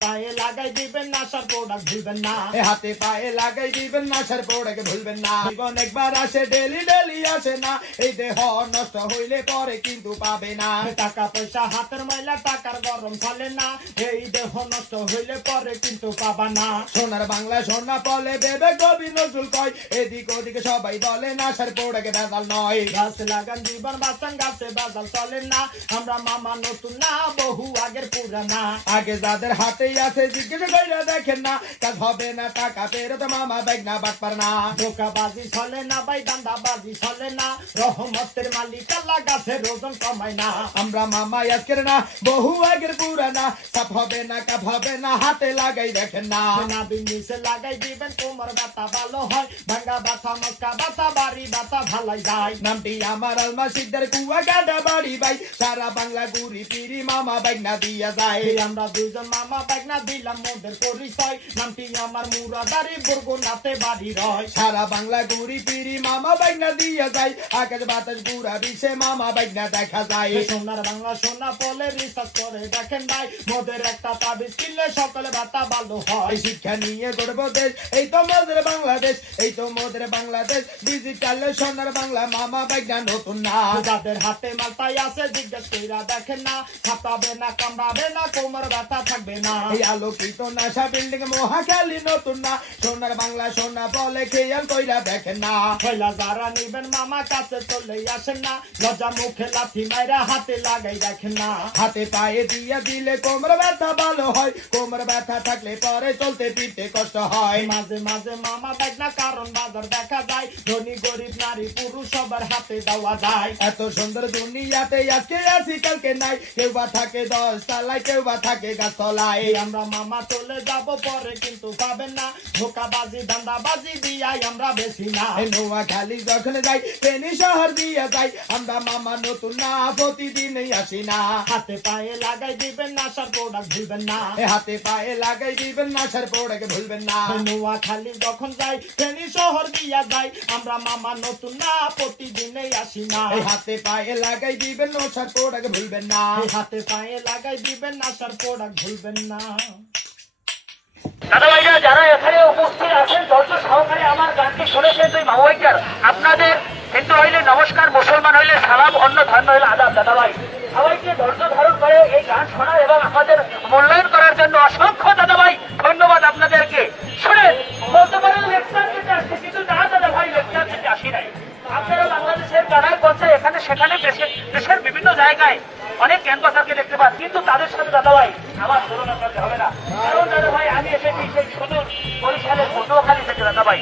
পায়ে লাগাই দিবেন নাশার প্রোডাক্ট ভুলবেন না, হাতে পায়ে লাগাই দিবেন নাশার প্রোডাক্ট ভুলবেন না। জীবন একবার আসে, ডেলি ডেলি আসে না, এই দেহ নষ্ট হইলে পরে কিন্তু পাবে না। টাকা পয়সা হাতের ময়লা টাকার গরম চলে না, এই দেহ নষ্ট হইলে পরে কিন্তু পাবা না। সোনার বাংলা সোনা বলে বেবে কবি নজরুল কয়, এদিক ওদিকে সবাই বলে নাশার প্রোডাক্ট ভেজাল নয়। গাছ লাগান জীবন বাঁচান, গাছে বাজাল চলে না, আমরা মামা নতুন না বহু আগের পুরানা। আগে যাদের হাতেই আছে জিজ্ঞেস কইরা দেখেন না, কাজ হবে না টাকা ফেরত মামা ব্যাগ না বাটপার না। ধোকাবাজি চলে না ভাই, দান্দাবাজি চলে না, রহমতের মালিক আল্লাহ গাছের ওজন কমায় না। আমরা মামা আজকের না বহু আগের পুরানা, সাপ হবে না কাপ হবে না, হাতে লাগাই দেখেন না। নাবির নিচে লাগাই দিবেন কোমর ব্যথা ভালো হয়, ভাঙ্গা ব্যথা মস্কা ব্যথা বাড়ি ব্যথা ভালাই যায়। নামটি আমার আলমা সিদ্ধার কুয়া গাডা বাড়ি ভাই, সারা বাংলা গুড়ি পিরি মামা ব্যাগ না দিয়া যায়। আমরা দুইজন মামা ব্যাগ না দিলাম মোদের পরিচয়, নামটি আমার মুরাদারি বরগুনাতে বাড়ি রয়। সারা বাংলা গুড়ি পিরি মামা ব্যাগ না দিয়া যায়, আকাশ বাতাস গুড়া বিষে মামা ব্যাগ না দেখা যায়। সোনার বাংলা সোনা বলে রিসার্চ করে দেখেন ভাই, মোদের একটা তাবিজ কিনলে সকলে ব্যথা ভালো হয়। শিক্ষা নিয়ে গড়ব দেশ, এই তো মোদের বাংলাদেশ, এই তো মোদের বাংলাদেশ, ডিজিটাল সোনার বাংলা মামা ব্যাগ না নতুন না। যাদের হাতে মালতাই আছে জিজ্ঞেস কইরা দেখেন না, ছাপাবে না কামড়াবে না কোমর ব্যথা থাকবে না। এই আলোকিত নাশা বিল্ডিং মহাখালী নতুন না, সোনার বাংলা সোনা বলে খেয়াল কইরা দেখেন না। পয়লা যারা নিবেন মামা কাছে চলে আসেন না, লজ্জা মুখে লাথি মাইরা হাতে লাগাই দেখেন না। হাতে পায়ে দিয়া দিলে কোমর ব্যথা ভালো হয়, কোমর ব্যথা থাকলে পরে চলতে ফিরতে কষ্ট হয়। মাঝে মাঝে মামা দেখ না কারণ বাজার দেখা যায়, ধনী গরিব নারী পুরুষ সবার হাতে দেওয়া যায়। এত সুন্দর দুনিয়াতে আজকে আছি কালকে নাই, কেউ বা থাকে 10 তলায় কেউ বা থাকে গাছ তলায়। আমরা মামা চলে যাব পরে কিন্তু পাবেন না, ধোকাবাজি ধান্দাবাজি দিয়াই আমরা বেশি না। নোয়াখালী যখন যাই ফেনী শহর দিয়া যাই, আমরা মামা নতুন না প্রতিদিনই আসি না। হাতে পায়ে লাগাই দিবেন নাশার প্রোডাক্ট ভুলবেন না, হাতে পায়ে লাগাই দিবেন নাশার প্রোডাক্ট ভুলবেন না। নোয়াখালী যখন যাই ফেনী শহর দিয়া যাই, আমরা মামা নতুন না প্রতিদিনই আসি না। হাতে পায়ে লাগাই দিবেন নাশার প্রোডাক্ট ভুলবেন না। হাতে পায়ে লাগাই দিবেন নাশার প্রোডাক্ট ভুলবেন না। দাদা ভাইরা যারা এখানে উপস্থিত আছেন ধৈর্য সহকারে আমার গানটি শুনেছেন, তুই মাওয়াইকার আপনাদের হিন্দু হইলে নমস্কার, মুসলমান হইলে সালাম, অন্য ধর্ম হইলে আদাব। দাদা ভাই সবাইকে ধৈর্য ধারণ করে এই গান শোনা এবং আমাদের মূল্যায়ন করার জন্য অসংখ্য দাদা ভাই ধন্যবাদ আপনাদেরকে। শুনেন বলতে পারেন লেকচার দিতে আসছে, কিন্তু না দাদা ভাই লেকচার দিতে আসি নাই। আপনারা বাংলাদেশের গানের পথে এখানে সেখানে দেশের বিভিন্ন জায়গায় অনেক ক্যানভাসারকে দেখতে পান, কিন্তু তাদের সাথে দাদা ভাই আমার তুলনা করতে হবে না, কারণ দাদা ভাই আমি এসেছি সেই সুদূর বরিশালের পটুয়াখালী থেকে দাদা ভাই।